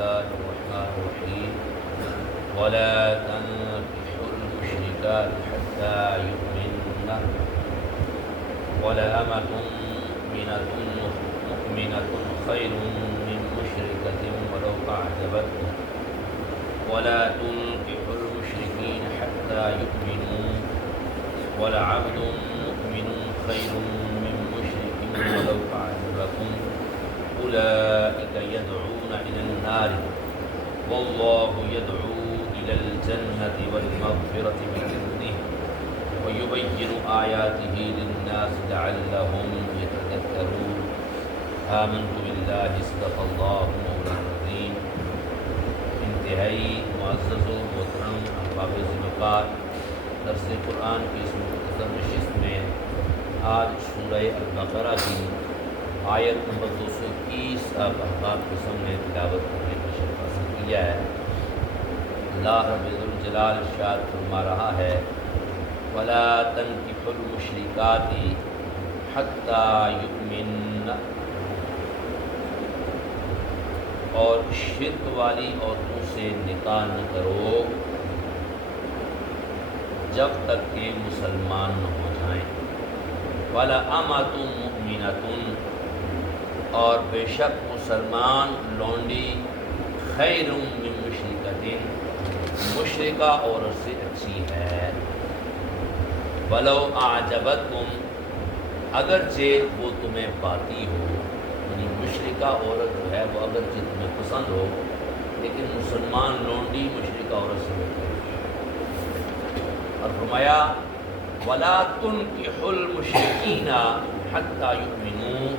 الله الرحمن الرحيم ولا تنكحوا المشركات حتى يؤمنن ولأمة مؤمنة خير من مشركة ولو أعجبتكم ولا تنكحوا المشركين حتى يؤمنوا ولعبد مؤمن خير من مشرك ولو أعجبكم أولئك يدعون إلى النار والله يدعو إلى الجنة والمغفرة بإذنه ويبين آياته للناس لعلهم يتذكرون آمنت بالله صدق الله مولانا العظيم۔ انتہائی معزز و محترم احباب ذوقار، درس قرآن کی اس مختصر نشست میں آج سورہ البقرہ کی آیت نمبر 221 آپ احباب کے سامنے تلاوت کرنے کا شرف حاصل کیا ہے۔ اللہ رب الجلال ارشاد فرما رہا ہے وَلَا تَنكِحُوا الْمُشْرِكَاتِ حَتَّى يُؤْمِنَّ، اور شرک والی عورتوں سے نکاح نہ کرو جب تک کہ مسلمان نہ ہو جائیں۔ وَلَأَمَةٌ مُؤْمِنَةٌ، اور بے شک مسلمان لونڈی خیر من مشرکۃ، مشرکہ عورت سے اچھی ہے۔ وَلَوْ أَعْجَبَتْكُمْ، اگرچہ وہ تمہیں پاتی ہو، یعنی مشرکہ عورت جو ہے وہ اگرچہ تمہیں پسند ہو لیکن مسلمان لونڈی مشرکہ عورت سے بہتر ہے۔ اور فرمایا وَلَا تُنكِحُوا الْمُشْرِكِينَ حَتَّى يُؤْمِنُوا،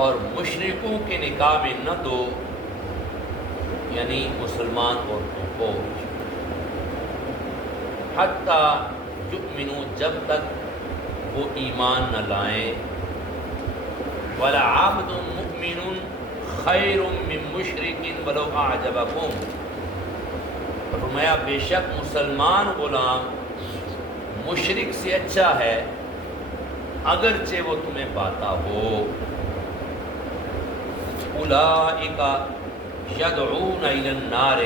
اور مشرکوں کے نکاح میں نہ دو، یعنی مسلمان عورتوں کو، حتیٰ یؤمنوا، جب تک وہ ایمان نہ لائیں۔ وَلَعَبْدٌ مُؤْمِنٌ خَيْرٌ مِّن مُشْرِكٍ وَلَوْ أَعْجَبَكُمْ، فرمایا بے شک مسلمان غلام مشرک سے اچھا ہے اگرچہ وہ تمہیں پاتا ہو۔ اولئک یدعون الی النار،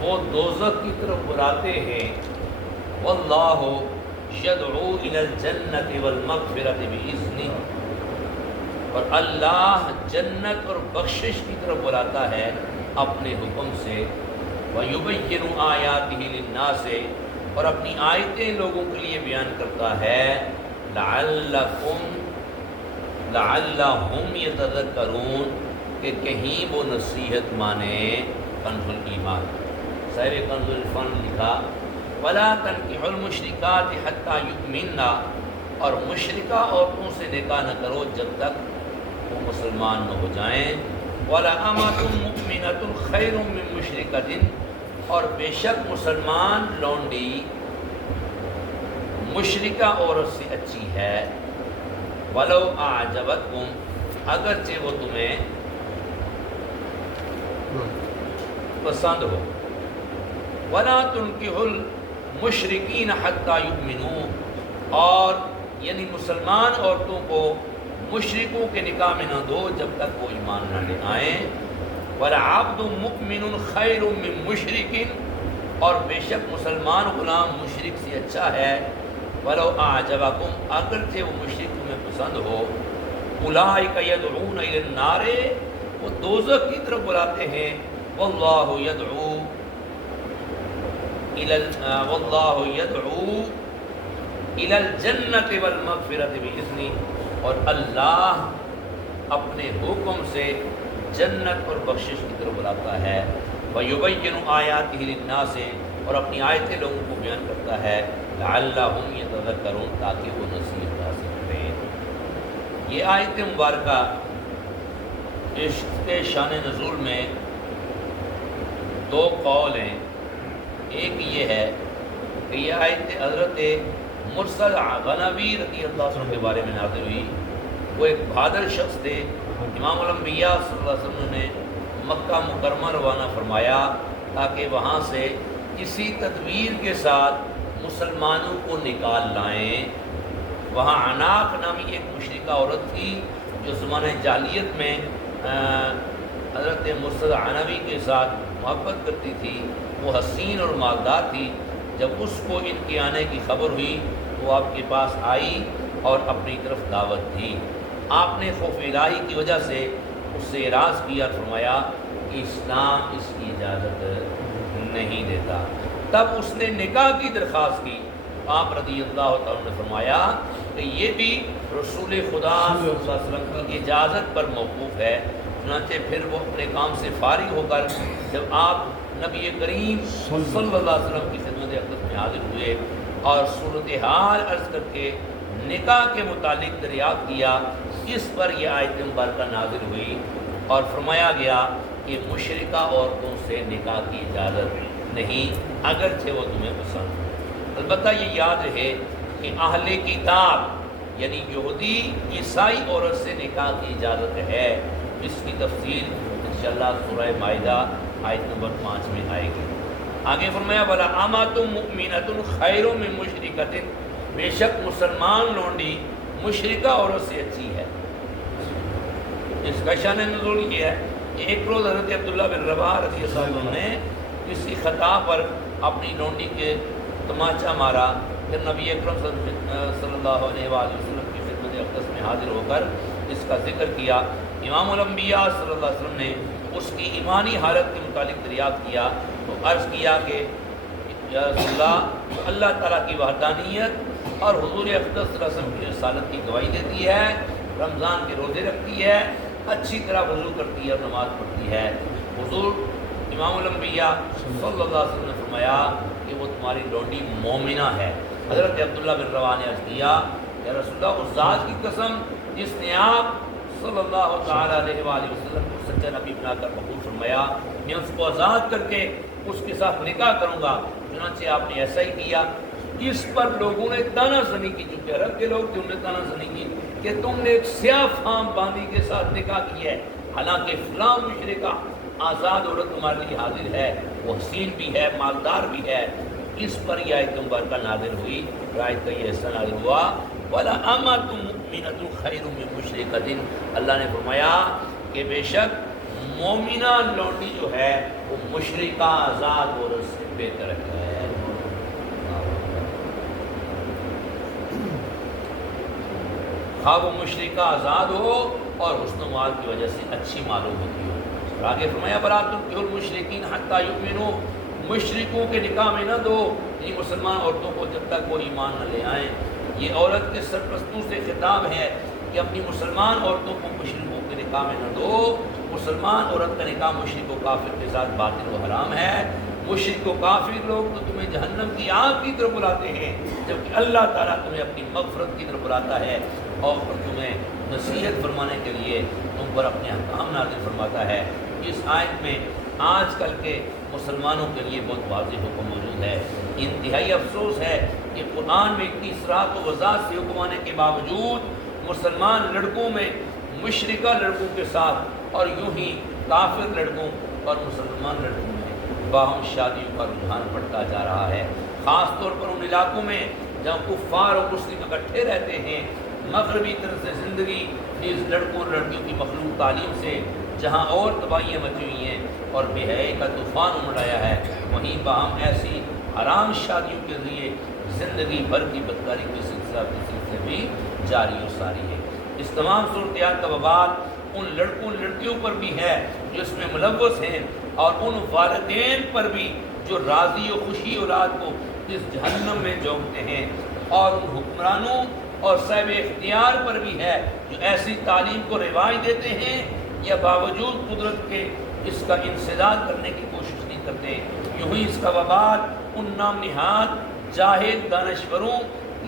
وہ دوزخ کی طرف بلاتے ہیں۔ واللہ یدعو الی الجنۃ والمغفرۃ بإذنہ، اور اللہ جنت اور بخشش کی طرف بلاتا ہے اپنے حکم سے۔ وَيُبَيِّنُ آیاتہ للناس، اور اپنی آیتیں لوگوں کے لیے بیان کرتا ہے۔ لعلہم یتذکرون، کہ کہیں وہ نصیحت مانے۔ کنز الایمان، صاحب کنز الفن لکھا وَلَا تَنكِحُوا الْمُشْرِكَاتِ حَتَّى يُؤْمِنَّ، اور مشرکہ عورتوں سے نکاح نہ کرو جب تک وہ مسلمان نہ ہو جائیں۔ وَلَأَمَةٌ مُؤْمِنَةٌ خَيْرٌ مِّن مُشْرِكَةٍ، اور بے شک مسلمان لونڈی مشرکہ عورت سے اچھی ہے۔ وَلَوْ أَعْجَبَتْكُمْ، اگرچہ وہ تمہیں پسند ہو۔ وَلَا تُنكِحُوا الْمُشْرِكِينَ حَتَّى يُؤْمِنُوا، اور یعنی مسلمان عورتوں کو مشرکوں کے نکاح میں نہ دو جب تک وہ ایمان نہ لے آئیں۔ وَلَعَبْدٌ مُؤْمِنٌ خَيْرٌ مِّن مُشْرِكٍ، اور بے شک مسلمان غلام مشرک سے اچھا ہے۔ وَلَوْ أَعْجَبَكُمْ، اگرچہ وہ مشرک تمہیں پسند ہو۔ أُولَئِكَ يَدْعُونَ إِلَى النَّارِ، وہ دوزخ کی طرف بلاتے ہیں۔ وَاللَّهُ يَدْعُو إِلَى الْجَنَّةِ وَالْمَغْفِرَةِ بِإِذْنِهِ، اور اللہ اپنے حکم سے جنت اور بخشش کی طرف بلاتا ہے۔ وَيُبَيِّنُ آیاتہ للناس، اور اپنی آیتیں لوگوں کو بیان کرتا ہے۔ لعلہم یتذکرون، تاکہ وہ نصیحت حاصل کریں۔ یہ آیت مبارکہ اس کے شان نزول میں دو قول ہیں۔ ایک یہ ہے کہ یہ آیت حضرت مرسل غنوی رضی اللہ عنہ کے بارے میں نازل ہوئی۔ وہ ایک بہادر شخص تھے، امام الانبیاء صلی اللہ علیہ وسلم نے مکہ مکرمہ روانہ فرمایا تاکہ وہاں سے کسی تدبیر کے ساتھ مسلمانوں کو نکال لائیں۔ وہاں عناق نامی ایک مشرکہ عورت تھی جو زمانہ جاہلیت میں حضرت مرسد عنوی کے ساتھ محبت کرتی تھی، وہ حسین اور مالدار تھی۔ جب اس کو ان کے آنے کی خبر ہوئی وہ آپ کے پاس آئی اور اپنی طرف دعوت دی۔ آپ نے خوف الہی کی وجہ سے اس سے اعراض کیا اور فرمایا کہ اسلام اس کی اجازت نہیں دیتا۔ تب اس نے نکاح کی درخواست کی، آپ رضی اللہ تعالیٰ نے فرمایا کہ یہ بھی رسول خدا صلی اللہ علیہ وسلم کی اجازت پر موقوف ہے۔ چنانچہ پھر وہ اپنے کام سے فارغ ہو کر جب آپ نبی کریم صلی اللہ علیہ وسلم کی خدمت اقدس میں حاضر ہوئے اور صورتحال عرض کر کے نکاح کے متعلق دریافت کیا، اس پر یہ آیت مبارکہ نازل ہوئی اور فرمایا گیا کہ مشرکہ عورتوں سے نکاح کی اجازت نہیں اگرچہ وہ تمہیں پسند ہو۔ البتہ یہ یاد رہے کہ اہل کتاب یعنی یہودی عیسائی عورت سے نکاح کی اجازت ہے۔ اس کی تفصیل انشاءاللہ سورہ مائدہ آیت نمبر 5 میں آئے گی۔ آگے فرمایا وَلَأَمَةٌ مُؤْمِنَةٌ خَيْرٌ مِّن مُشْرِكَةٍ، بے شک مسلمان لونڈی مشرکہ عورت سے اچھی ہے۔ اس کا شان نزول یہ ہے کہ ایک روز حضرت عبداللہ بن رواحہ رضی اللہ عنہ نے کسی خطا پر اپنی لونڈی کے تماچا مارا، پھر نبی اکرم صلی اللہ علیہ وآلہ وسلم کی خدمت اقدس میں حاضر ہو کر اس کا ذکر کیا۔ امام الانبیاء صلی اللہ علیہ وسلم نے اس کی ایمانی حالت کے متعلق دریافت کیا تو عرض کیا کہ یا رسول اللہ، اللہ تعالیٰ کی وحدانیت اور حضور اقدس صلی اللہ علیہ وسلم کی رسالت کی گواہی دیتی ہے، رمضان کے روزے رکھتی ہے، اچھی طرح وضو کرتی ہے اور نماز پڑھتی ہے۔ حضور امام الانبیاء صلی اللہ علیہ وسلم نے فرمایا کہ وہ تمہاری لونڈی مومنہ ہے۔ حضرت عبداللہ بن رواحہ نے عرض کیا یا رسول اللہ، اس ذات کی قسم جس نے آپ صلی اللہ تعالیٰ علیہ وآلہ وسلم کو سچا نبی بنا کر قبول فرمایا، میں اس کو آزاد کر کے اس کے ساتھ نکاح کروں گا۔ چنانچہ آپ نے ایسا ہی کیا۔ اس پر لوگوں نے تانا زنی کی، چونکہ عرب کے لوگ تھے، انہوں نے تانا زنی کی کہ تم نے ایک سیاہ فام باندھی کے ساتھ نکاح کیا ہے، حالانکہ فلاں مشرکہ آزاد عورت تمہارے لیے حاضر ہے، وہ حسین بھی ہے، مالدار بھی ہے۔ اس پر یہ آیت مبارکہ نازل ہوئی، آیت کا یہ حصہ نازل ہوا وَلَأَمَةٌ مُؤْمِنَةٌ خَيْرٌ مِّن مُشْرِكَةٍ۔ اللہ نے فرمایا کہ بے شک مومنہ لونڈی جو ہے وہ مشرکہ آزاد عورت سے بہتر ہے۔ خواہ وہ مشرکہ آزاد ہو اور حسن و مال کی وجہ سے اچھی معلوم ہوتی ہو۔ اور آگے فرمایا بَلَا تُنكِحُوا الْمُشْرِكِينَ حَتَّىٰ يُؤْمِنُوا، مشرکوں کے نکاح میں نہ دو، یہ مسلمان عورتوں کو جب تک وہ ایمان نہ لے آئیں۔ یہ عورت کے سرپرستوں سے خطاب ہے کہ اپنی مسلمان عورتوں کو مشرکوں کے نکاح میں نہ دو۔ مسلمان عورت کا نکاح مشرک و کافر کے ساتھ باطل و حرام ہے۔ مشرک و کافر لوگ تو تمہیں جہنم کی آگ کی طرف بلاتے ہیں، جبکہ اللہ تعالیٰ تمہیں اپنی مغفرت کی طرف بلاتا ہے اور تمہیں نصیحت فرمانے کے لیے تم پر اپنے احکام نازل فرماتا ہے۔ اس آیت میں آج کل کے مسلمانوں کے لیے بہت واضح حکم موجود ہے۔ انتہائی افسوس ہے کہ قرآن میں اتنی صراحت و وضاحت سے حکم آنے کے باوجود مسلمان لڑکوں میں مشرکہ لڑکوں کے ساتھ اور یوں ہی کافر لڑکوں اور مسلمان لڑکوں میں باہم شادیوں کا رجحان بڑھتا جا رہا ہے، خاص طور پر ان علاقوں میں جہاں کفار اور مسلم اکٹھے رہتے ہیں۔ مغربی طرز زندگی اس لڑکوں اور لڑکیوں کی مخلوق تعلیم سے جہاں اور تباہیاں مچی ہوئی ہیں اور بے حیائی کا طوفان امڑایا ہے، وہیں باہم ایسی حرام شادیوں کے ذریعے زندگی بھر کی بدکاری کے سلسلے بھی جاری و ساری ہے۔ اس تمام صورتحال کا وبال ان لڑکوں لڑکیوں پر بھی ہے جو اس میں ملوث ہیں، اور ان والدین پر بھی جو راضی و خوشی اولاد کو اس جہنم میں جھونکتے ہیں، اور ان حکمرانوں اور صاحب اختیار پر بھی ہے جو ایسی تعلیم کو رواج دیتے ہیں یا باوجود قدرت کے اس کا انسداد کرنے کی کوشش نہیں کرتے۔ یوں ہی اس کا وبال ان نام نہاد جاہل دانشوروں،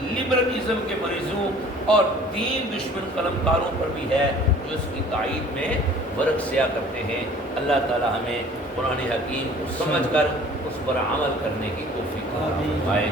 لبرلزم کے مریضوں اور دین دشمن قلمکاروں پر بھی ہے جو اس کی تائید میں ورق سیاہ کرتے ہیں۔ اللہ تعالی ہمیں قرآن حکیم کو سمجھ کر اس پر عمل کرنے کی توفیق عطا فرمائے۔